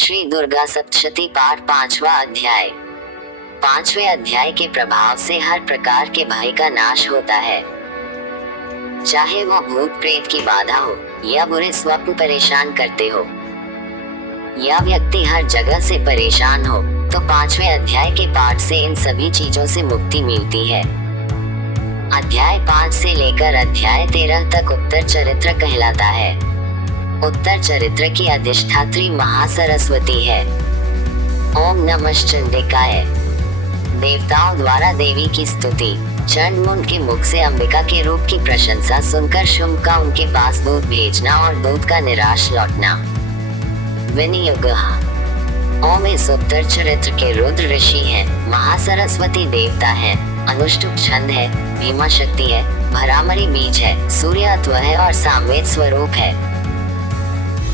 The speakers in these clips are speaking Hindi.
श्री दुर्गा सप्तशती पाठ 5वां अध्याय। 5वें अध्याय के प्रभाव से हर प्रकार के भय का नाश होता है, चाहे वो भूत प्रेत की बाधा हो या बुरे स्वप्न परेशान करते हो या व्यक्ति हर जगह से परेशान हो, तो 5वें अध्याय के पाठ से इन सभी चीजों से मुक्ति मिलती है। अध्याय 5 से लेकर अध्याय 13 तक उत्तर चरित्र कहलाता है। उत्तर चरित्र की अधिष्ठात्री महासरस्वती है। ओम नमः चंडिकाय। देवताओं द्वारा देवी की स्तुति। चंडमुंड के मुख से अंबिका के रूप की प्रशंसा सुनकर शुंभ का उनके पास दूत भेजना और दूत का निराश लौटना। विनियोग। ओम इस उत्तर चरित्र के रुद्र ऋषि हैं, महासरस्वती देवता हैं, अनुष्टुप छंद है, भीमा शक्ति है, भरामरी बीज है, सूर्यत्व है और सामवेद स्वरूप है।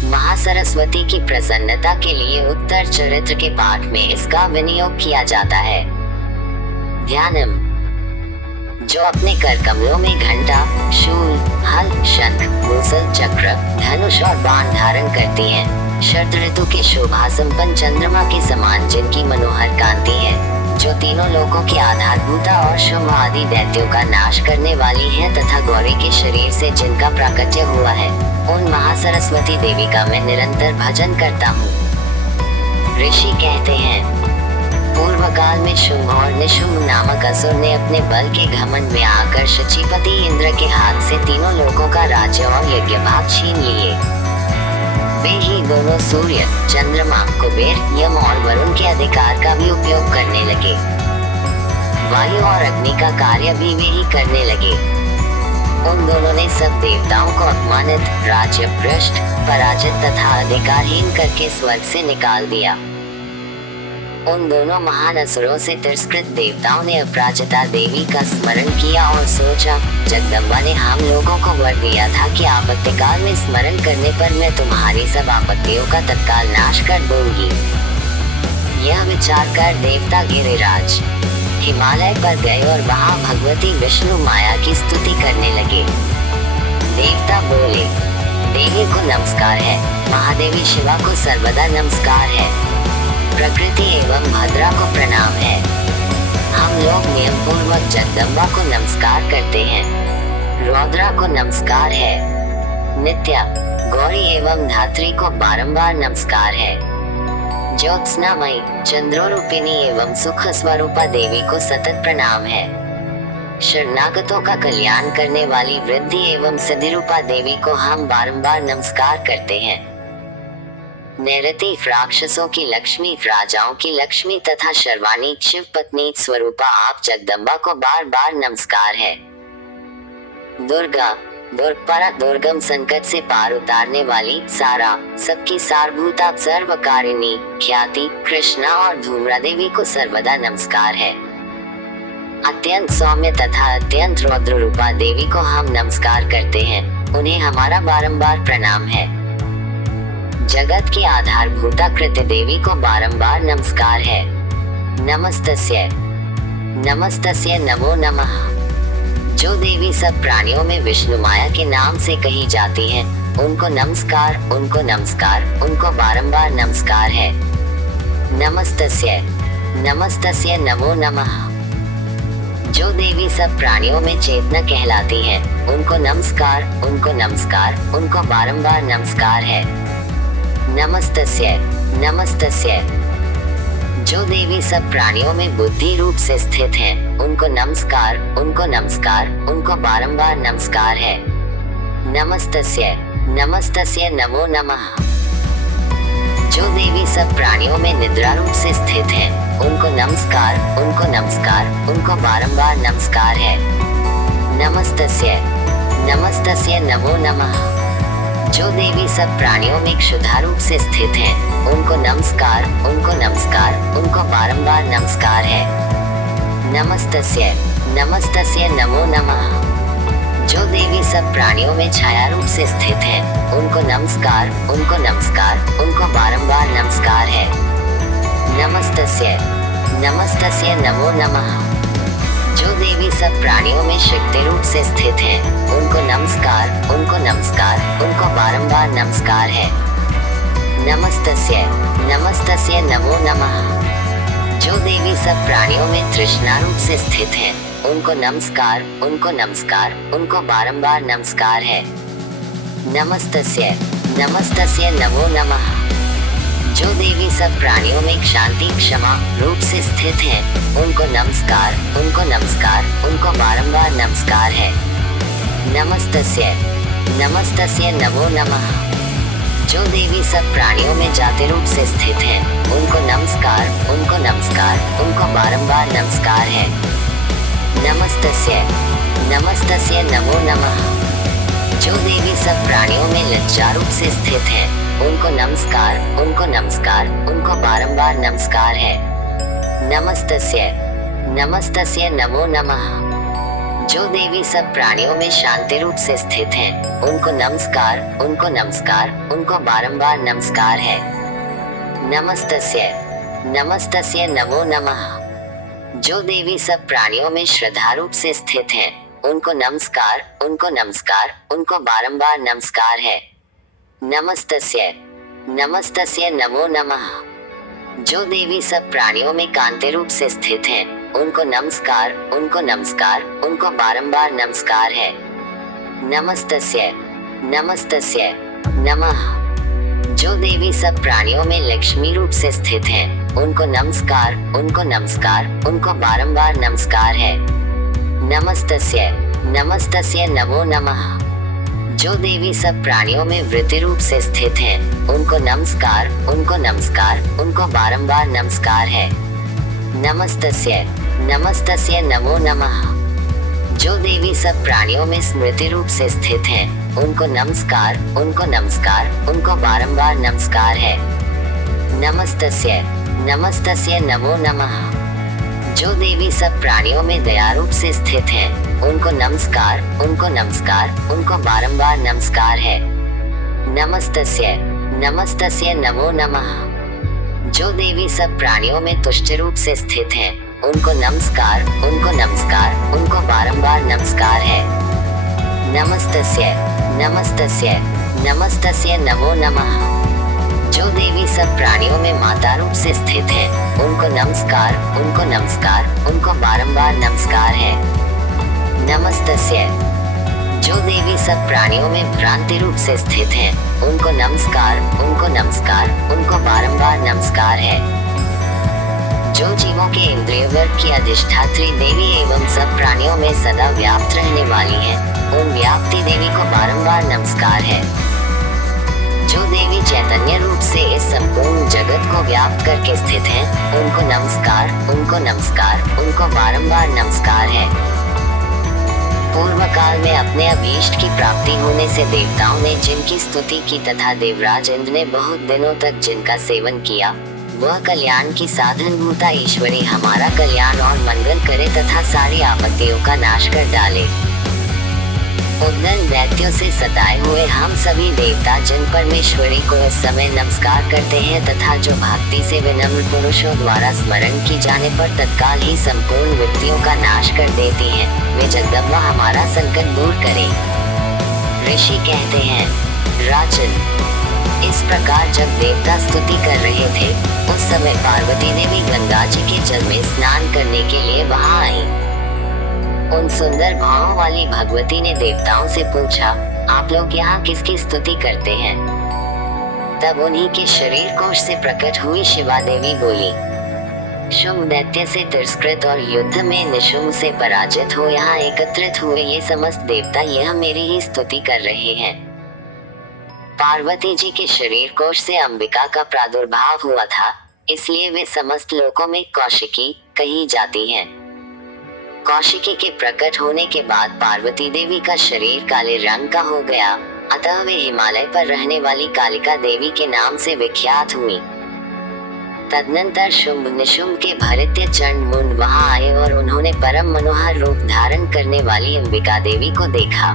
महासरस्वती की प्रसन्नता के लिए उत्तर चरित्र के पाठ में इसका विनियोग किया जाता है। ध्यानम। जो अपने कर कमलों में घंटा, शूल, हल, शंख, मूसल, चक्र, धनुष और बाण धारण करती हैं, शरद ऋतु के शोभा संपन्न चंद्रमा के समान जिनकी मनोहर कांति है, जो तीनों लोकों के आधारभूता और शुभ आदि दैत्यों का नाश करने वाली है तथा गौरी के शरीर से जिनका प्राकट्य हुआ है, उन महासरस्वती देवी का मैं निरंतर भजन करता हूँ। ऋषि कहते हैं, पूर्व काल में शुंभ और निशुंभ नामक असुर ने अपने बल के घमंड में आकर शचीपति इंद्र के हाथ से तीनों लोकों का राज्य और यज्ञ भाग छीन लिए। वे ही दोनों सूर्य, चंद्रमा, कुबेर, यम और वरुण के अधिकार का भी उपयोग करने लगे। वायु और अग्नि का कार्य भी वे ही करने लगे। उन दोनों ने सब देवताओं को अपमानित, राज्य भ्रष्ट, पराजित तथा अधिकारहीन करके स्वर्ग से निकाल दिया। उन दोनों महान असुरों से तिरस्कृत देवताओं ने अपराजिता देवी का स्मरण किया और सोचा, जगदम्बा ने हम लोगों को वर दिया था कि आपत्ति काल में स्मरण करने पर मैं तुम्हारी सब आपत्तियों का तत्काल नाश कर दूंगी। यह विचार कर देवता गिरिराज हिमालय पर गए और वहां भगवती विष्णु माया की स्तुति करने लगे। देवता बोले, देवी को नमस्कार है, महादेवी शिवा को सर्वदा नमस्कार है, प्रकृति एवं भद्रा को प्रणाम है। हम लोग नियम पूर्वक जगदम्बा को नमस्कार करते हैं। रौद्रा को नमस्कार है। नित्या, गौरी एवं धात्री को बारंबार नमस्कार है। ज्योत्स्नामयी, चंद्रोरूपिणी एवं सुख स्वरूपा देवी को सतत प्रणाम है। शरणागतों का कल्याण करने वाली वृद्धि एवं सिद्धिरूपा देवी को हम बारंबार नमस्कार करते हैं। नैरति राक्षसों की लक्ष्मी, राजाओं की लक्ष्मी तथा शर्वाणी शिव पत्नी स्वरूपा आप जगदम्बा को बार बार नमस्कार है। दुर्गा, दुर्गपरा, दुर्गम संकट से पार उतारने वाली, सारा, सबकी सारभूता, सर्वकारिणी, ख्याति, कृष्णा और धूम्रा देवी को सर्वदा नमस्कार है। अत्यंत सौम्य तथा अत्यंत रौद्र रूपा देवी को हम नमस्कार करते हैं, उन्हें हमारा बारंबार प्रणाम है। जगत की आधारभूता कृत्य देवी को बारंबार नमस्कार है। नमस्तस्य, नमस्तस्य नमो नमः। जो देवी सब प्राणियों में विष्णु माया के नाम से कही जाती हैं, उनको नमस्कार, उनको नमस्कार, उनको बारंबार नमस्कार है। नमस्तस्य, नमस्तस्य नमो नमः। जो देवी सब प्राणियों में चेतना कहलाती हैं, उनको नमस्कार, उनको नमस्कार, उनको बारंबार नमस्कार है। नमस्तस्य, नमस्तस्य। जो देवी सब प्राणियों में बुद्धि रूप से स्थित हैं, उनको नमस्कार, उनको नमस्कार, उनको बारंबार नमस्कार है। नमस्तस्य, नमस्तस्य नमो नमः। जो देवी सब प्राणियों में निद्रा रूप से स्थित हैं, उनको नमस्कार, उनको नमस्कार, उनको बारंबार नमस्कार है। नमस्तस्य, नमस्तस्य नमो नमः। जो देवी सब प्राणियों में क्षुधा रूप से स्थित हैं, उनको नमस्कार, उनको नमस्कार, उनको बारंबार नमस्कार है। नमस्तस्य, नमस्तस्य नमो नमः। जो देवी सब प्राणियों में छाया रूप से स्थित हैं, उनको नमस्कार, उनको नमस्कार, उनको बारंबार नमस्कार है। नमस्तस्य, नमस्तस्य नमो नमः। जो देवी सब प्राणियों में शक्ति रूप से स्थित हैं, उनको नमस्कार, उनको नमस्कार, उनको बारंबार नमस्कार है। नमस्तस्य, नमस्तस्य नमो नमः। जो देवी सब प्राणियों में तृष्णा रूप से स्थित हैं, उनको नमस्कार, उनको नमस्कार, उनको बारंबार नमस्कार है। नमस्तस्य नमस्तस्य नमो नमः। जो देवी सब प्राणियों में शांति क्षमा रूप से स्थित हैं, उनको नमस्कार, उनको नमस्कार, उनको बारंबार नमस्कार है। नमस्तस्य नमस्तस्य नमो नमः। जो देवी सब प्राणियों में जाति रूप से स्थित हैं, उनको नमस्कार, उनको नमस्कार, उनको बारंबार नमस्कार है। नमस्तस्य नमस्तस्य नमो नमः। जो देवी सब प्राणियों में लज्जा रूप से स्थित हैं, उनको नमस्कार, उनको नमस्कार, उनको बारंबार नमस्कार है। नमस्तस्य नमस्तस्य नमो नमः। जो देवी सब प्राणियों में शांति रूप से स्थित हैं, उनको नमस्कार, उनको नमस्कार, उनको बारंबार नमस्कार है। नमस्तस्य नमस्तस्य नमो नमः। जो देवी सब प्राणियों में श्रद्धा रूप से स्थित हैं, उनको नमस्कार, उनको नमस्कार, उनको बारंबार नमस्कार है। नमस्तस्य नमस्तस्य नमो नमः। जो देवी सब प्राणियों में कांति रूप से स्थित हैं, उनको नमस्कार, उनको नमस्कार, उनको बारंबार नमस्कार है। नमस्तस्य नमस्तस्य नमः। जो देवी सब प्राणियों में लक्ष्मी रूप से स्थित हैं, उनको नमस्कार, उनको नमस्कार, उनको बारंबार नमस्कार है। नमस्तस्य नमस्तस्य नमो नमः। जो देवी सब प्राणियों में वृत्ति रूप से स्थित हैं, उनको नमस्कार, उनको नमस्कार, उनको बारंबार नमस्कार है। नमस्तस्य नमस्तस्य नमो नमः। जो देवी सब प्राणियों में स्मृति रूप से स्थित हैं, उनको नमस्कार, उनको नमस्कार, उनको बारंबार नमस्कार है। नमस्तस्य नमस्तस्य नमो नमः। जो देवी सब प्राणियों में दया रूप से स्थित हैं, उनको नमस्कार, उनको नमस्कार, उनको बारंबार नमस्कार है। नमस्तस्य नमस्तस्य नमो नमः। जो देवी सब प्राणियों में तुष्ट रूप से स्थित हैं, उनको नमस्कार, उनको नमस्कार, उनको बारंबार नमस्कार है। नमस्तस्य नमस्तस्य नमस्तस्य नमो नमः। जो देवी सब प्राणियों में माता रूप से स्थित हैं, उनको नमस्कार, उनको नमस्कार, उनको बारंबार नमस्कार है। नमस्तस्य। जो देवी सब प्राणियों में भ्रांति रूप से स्थित हैं, उनको नमस्कार, उनको नमस्कार, उनको बारंबार नमस्कार है। जो जीवों के इंद्रिय वर्ग की अधिष्ठात्री देवी एवं सब प्राणियों में सदा व्याप्त रहने वाली हैं, उन व्याप्ति देवी को बारंबार नमस्कार है। जो देवी चैतन्य रूप से इस संपूर्ण जगत को व्याप्त करके स्थित हैं, उनको नमस्कार, उनको नमस्कार, उनको बारंबार नमस्कार है। पूर्व काल में अपने अभीष्ट की प्राप्ति होने से देवताओं ने जिनकी स्तुति की तथा देवराज इंद्र ने बहुत दिनों तक जिनका सेवन किया, वह कल्याण की साधन भूता ईश्वरी हमारा कल्याण और मंगल करे तथा सारी आपत्तियों का नाश कर डाले। उद्दंड दैत्यों से सताए हुए हम सभी देवता जिन परमेश्वरी को इस समय नमस्कार करते हैं तथा जो भक्ति से विनम्र पुरुषों द्वारा स्मरण की जाने पर तत्काल ही संपूर्ण विपत्तियों का नाश कर देती हैं, वे जगदम्बा हमारा संकट दूर करे। ऋषि कहते हैं, राजन, इस प्रकार जब देवता स्तुति कर रहे थे, उस समय पार्वती देवी गंगा जी के जल में स्नान करने के लिए वहां आई। उन सुंदर भावों वाली भगवती ने देवताओं से पूछा, आप लोग यहाँ किसकी स्तुति करते हैं? तब उन्हीं के शरीर कोश से प्रकट हुई शिवा देवी बोली, शुंभ दैत्य से तिरस्कृत और युद्ध में निशुंभ से पराजित हो यहाँ एकत्रित हुए ये समस्त देवता यह मेरी ही स्तुति कर रहे हैं। पार्वती जी के शरीर कोश से अंबिका का प्रादुर्भाव हुआ था, इसलिए वे समस्त लोकों में कौशिकी कही जाती हैं। कौशिकी के प्रकट होने के बाद पार्वती देवी का शरीर काले रंग का हो गया, अतः वे हिमालय पर रहने वाली कालिका देवी के नाम से विख्यात हुई। तदनंतर शुंभ निशुंभ के भृत्य चंड मुंड वहां आए और उन्होंने परम मनोहर रूप धारण करने वाली अंबिका देवी को देखा।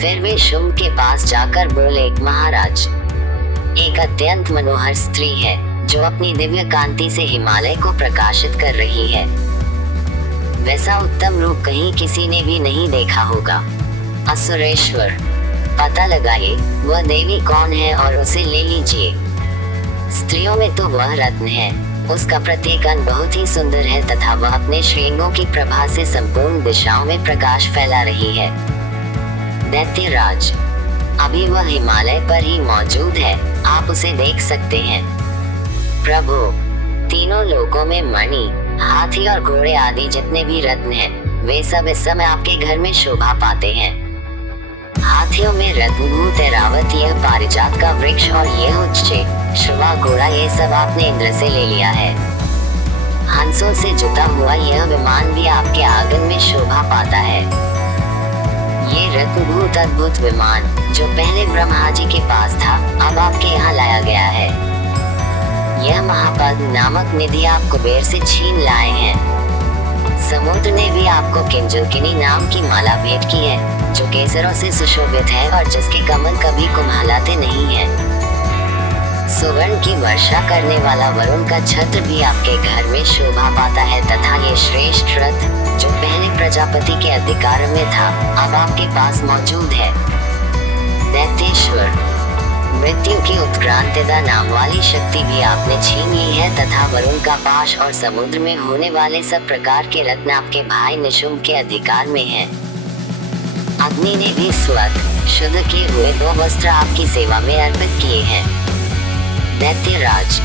फिर वे शुंभ के पास जाकर बोले, महाराज, एक अत्यंत मनोहर स्त्री है जो अपनी दिव्य कांति से हिमालय को प्रकाशित कर रही है। वैसा उत्तम रूप कहीं किसी ने भी नहीं देखा होगा। असुरेश्वर, पता लगाइए वह देवी कौन है और उसे ले लीजिए। स्त्रियों में तो वह रत्न है, उसका प्रत्येक अंग बहुत ही सुंदर है तथा वह अपने श्रृंगों की प्रभा से संपूर्ण दिशाओं में प्रकाश फैला रही है। दैत्यराज, अभी वह हिमालय पर ही मौजूद है, आप उसे देख सकते हैं। प्रभु, तीनों लोकों में मणि, हाथी और घोड़े आदि जितने भी रत्न हैं, वे सब इस समय आपके घर में शोभा पाते हैं। हाथियों में रत्नभूत ऐरावत, यह पारिजात का वृक्ष और यह उच्च श्रवा घोड़ा, ये सब आपने इंद्र से ले लिया है। हंसों से जुटा हुआ यह विमान भी आपके आंगन में शोभा पाता है। ये रत्नभूत अद्भुत विमान जो पहले ब्रह्मा जी के पास था, अब आपके यहाँ लाया गया है। यह महापद नामक निधि आप कुबेर से छीन लाए हैं। समुद्र ने भी आपको किंजलकिनी नाम की माला भेंट की है, जो केसरों से सुशोभित है और जिसके कमल कभी कुम्हलाते नहीं हैं। सुवर्ण की वर्षा करने वाला वरुण का छत्र भी आपके घर में शोभा पाता है तथा ये श्रेष्ठ रथ जो पहले प्रजापति के अधिकार में था, अब आपके पास मौजूद है। दैत्येश्वर, मृत्यु की उत्क्रांतिदा नाम वाली शक्ति भी आपने छीन ली है तथा वरुण का पाश और समुद्र में होने वाले सब प्रकार के रत्न आपके भाई निशुंभ के अधिकार में हैं। अग्नि ने भी स्वतः शुद्ध किए हुए 2 वस्त्र आपकी सेवा में अर्पित किए हैं। दैत्यराज,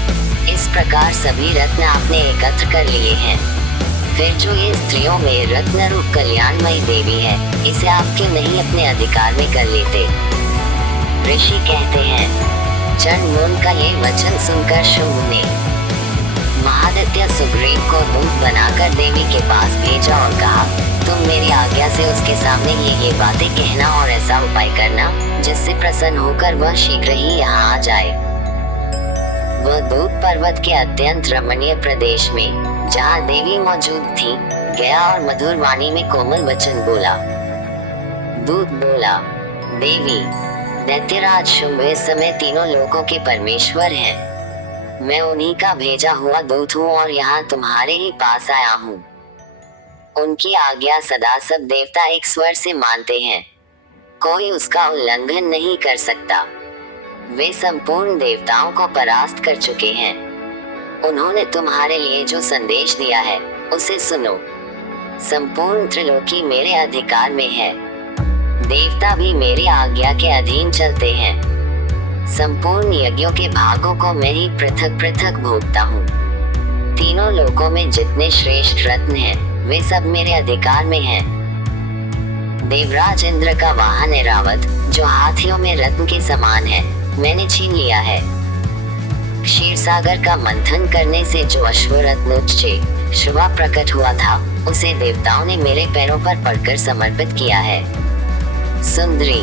इस प्रकार सभी रत्न आपने एकत्र कर लिए हैं। फिर जो ये स्त्रियों में रत्न रूप कल्याणमयी देवी है, इसे आप क्यों नहीं अपने अधिकार में कर लेते? ऋषि कहते हैं, चंडमुंड का ये वचन सुनकर शुंभ ने महादित्य सुग्रीव को दूत बनाकर देवी के पास भेजा और कहा, तुम मेरी आज्ञा से उसके सामने ये बातें कहना और ऐसा उपाय करना जिससे प्रसन्न होकर वह शीघ्र ही यहाँ आ जाए। वह दूत पर्वत के अत्यंत रमणीय प्रदेश में, जहाँ देवी मौजूद थी, गया और मधुर वाणी में कोमल वचन बोला। दूत बोला, देवी, दैत्यराज शुंभ इस समय तीनों लोकों के परमेश्वर हैं। मैं उन्हीं का भेजा हुआ दूत हूँ और यहाँ तुम्हारे ही पास आया हूँ। उनकी आज्ञा सदा सब देवता एक स्वर से मानते हैं, कोई उसका उल्लंघन नहीं कर सकता। वे संपूर्ण देवताओं को परास्त कर चुके हैं। उन्होंने तुम्हारे लिए जो संदेश दिया है, उसे सुनो। संपूर्ण त्रिलोकी मेरे अधिकार में है, देवता भी मेरी आज्ञा के अधीन चलते हैं। संपूर्ण यज्ञों के भागों को मैं ही पृथक पृथक भोगता हूँ। तीनों लोकों में जितने श्रेष्ठ रत्न हैं, वे सब मेरे अधिकार में हैं। देवराज इंद्र का वाहन ऐरावत, जो हाथियों में रत्न के समान है, मैंने छीन लिया है। क्षीर सागर का मंथन करने से जो अश्वरत्न उच्च श्रवा प्रकट हुआ था, उसे देवताओं ने मेरे पैरों पर पड़कर समर्पित किया है। सुंदरी,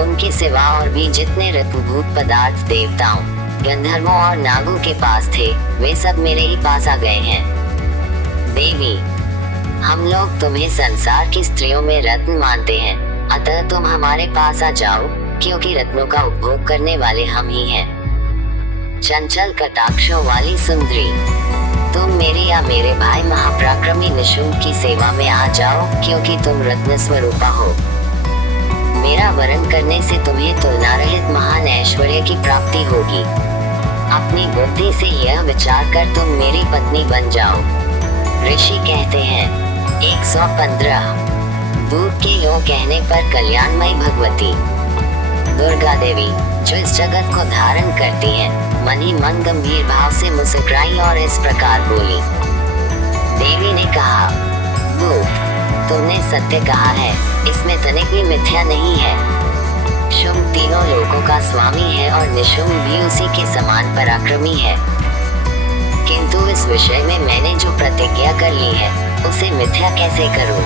उनके सिवा और भी जितने रत्नभूत पदार्थ देवताओं, गंधर्वों और नागों के पास थे, वे सब मेरे ही पास आ गए हैं। देवी, हम लोग तुम्हें संसार की स्त्रियों में रत्न मानते हैं, अतः तुम हमारे पास आ जाओ, क्योंकि रत्नों का उपभोग करने वाले हम ही हैं। चंचल कटाक्षों वाली सुंदरी, तुम मेरे या मेरे भाई महापराक्रमी निशुंभ की सेवा में आ जाओ, क्योंकि तुम रत्न स्वरूपा हो। मेरा वरण करने से तुम्हें तुलना रहित महान ऐश्वर्य की प्राप्ति होगी। अपनी बुद्धि से यह विचार कर तुम मेरी पत्नी बन जाओ। ऋषि कहते हैं, 115 दूत के यो कहने पर कल्याणमयी भगवती दुर्गा देवी, जो इस जगत को धारण करती हैं, मन ही मन गंभीर भाव से मुस्कुराई और इस प्रकार बोली। देवी ने कहा, दूत, तुमने सत्य कहा है, इसमें तनिक भी मिथ्या नहीं है। शुंभ तीनों लोकों का स्वामी है और निशुंभ भी उसी के समान पराक्रमी है। किंतु इस विषय में मैंने जो प्रतिज्ञा कर ली है, उसे मिथ्या कैसे करूं?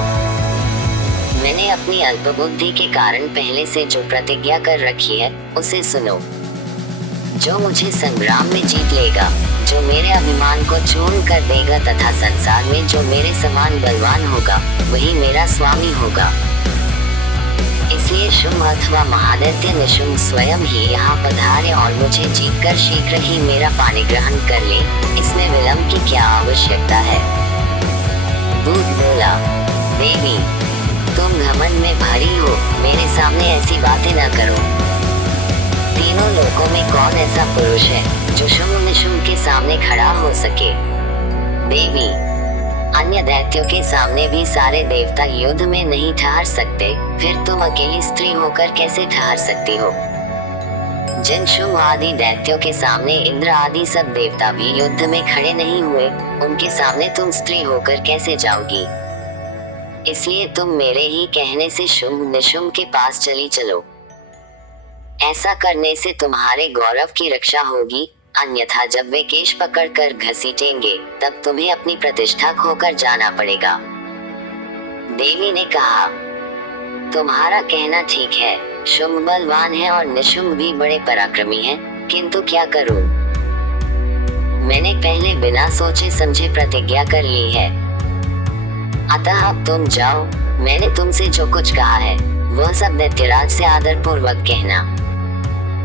मैंने अपनी अल्पबुद्धि के कारण पहले से जो प्रतिज्ञा कर रखी है, उसे सुनो। जो मुझे संग्राम में जीत लेगा, जो मेरे अभिमान को चूर्ण कर देगा तथा संसार में जो मेरे समान बलवान होगा, वही मेरा स्वामी होगा। इसलिए शुंभ अथवा महादैत्य निशुंभ स्वयं ही यहाँ पधारे और मुझे जीतकर शीघ्र ही मेरा पानी ग्रहण कर ले, इसमें विलंब की क्या आवश्यकता है? दूत बोला, देवी, तुम घमंड में भरी हो, मेरे सामने ऐसी बातें न करो। तीनों लोकों में कौन ऐसा पुरुष है जो शुंभ निशुंभ के सामने खड़ा हो सके। देवी, अन्य दैत्यों के सामने भी सारे देवता युद्ध में नहीं ठहर सकते, फिर तुम अकेली स्त्री होकर कैसे ठहर सकती हो? जिन शुंभ आदि दैत्यों के सामने इंद्र आदि सब देवता भी युद्ध में खड़े नहीं हुए, उनके सामने तुम स्त्री होकर कैसे जाओगी? इसलिए तुम मेरे ही कहने से शुंभ निशुंभ के पास चली चलो। ऐसा करने से तुम्हारे गौरव की रक्षा होगी, अन्यथा जब वे केश पकड़कर घसीटेंगे, तब तुम्हें अपनी प्रतिष्ठा खोकर जाना पड़ेगा। देवी ने कहा, तुम्हारा कहना ठीक है, शुंभ बलवान है और निशुंभ भी बड़े पराक्रमी हैं, किंतु क्या करूं? मैंने पहले बिना सोचे समझे प्रतिज्ञा कर ली है। अतः अब तुम जाओ, मैंने तुमसे जो कुछ कहा है वह सब दैत्यराज से आदर पूर्वक कहना,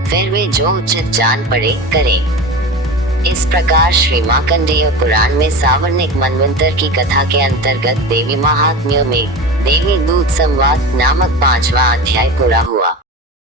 फिर वे जो उचित जान पड़े करें। इस प्रकार श्री मार्कंडेय पुराण में सावर्णिक मनवंतर की कथा के अंतर्गत देवी महात्म्यों में देवी दूत संवाद नामक 5वां अध्याय पूरा हुआ।